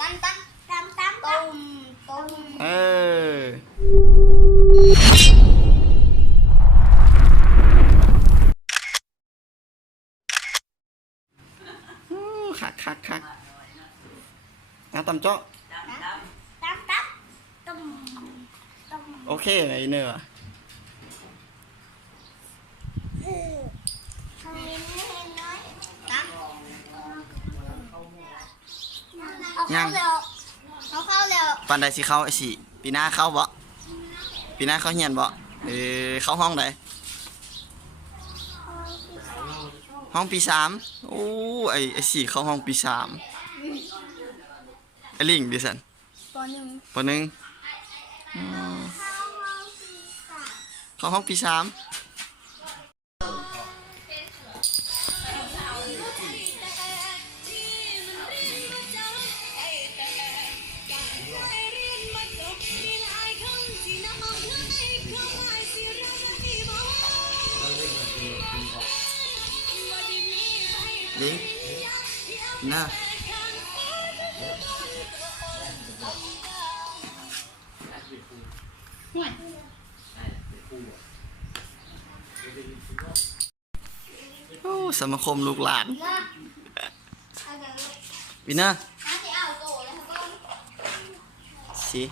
ตั้มตั้มตั้มตั้มต้มต้มคักน้ำตำเจาะตั้มตั้มต้มต้มโอเคไอเนอร์ยังเขาเข้าเร็วปันใดสิเข้าไอสิปีหน้าเข้าบ่ปีหน้าเข้าเฮียนบ่เข้าห้องไหนห้องปี3โอ้ไอสี่เข้าห้องปี3ไอลิงดิสันป.1เข้าห้องปี3ลิงน่าโอ้สมาคมลูกหลานวินเนอร์สิ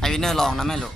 ไอวินเนอร์ลองนะแม่ลูก